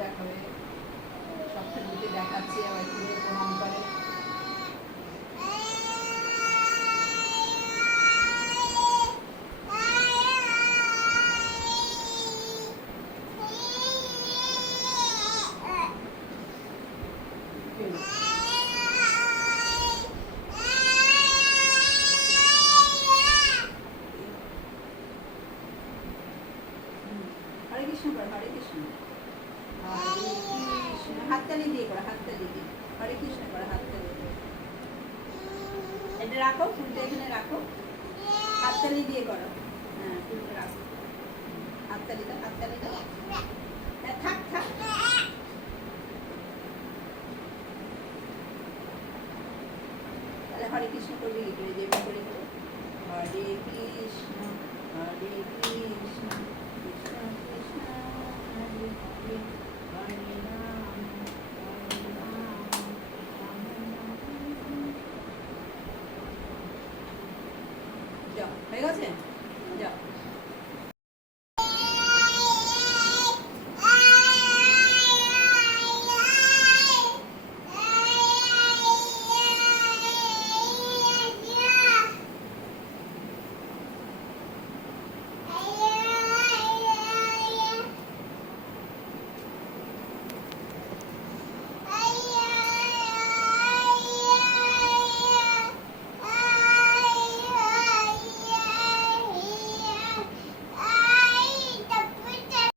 দেখাবে, সব ঠাকুরকে দেখাচ্ছে, আবার ঘুরে প্রণাম করে। হরে কৃষ্ণ করো, হরে কৃষ্ণ, হরে কৃষ্ণ, হাততালি দিয়ে করো, হাততালি দিয়ে হরে কৃষ্ণ করো, হাততালি দিয়ে। এটা রাখো, ফুলটা এখানে রাখো, হাততালি দিয়ে করো। হ্যাঁ, ফুলটা রাখো, হাততালি দাও, হাততালি দাও। হ্যাঁ, থাক থাক। তাহলে হরে কৃষ্ণ করবি কি করে, যেমন করে করো, হরে কৃষ্ণ, হরে কৃষ্ণ, কৃষ্ণ কৃষ্ণ, হরে হরে, হরে রাম, হরে রাম, রাম রাম। যাও, হয়ে গেছে।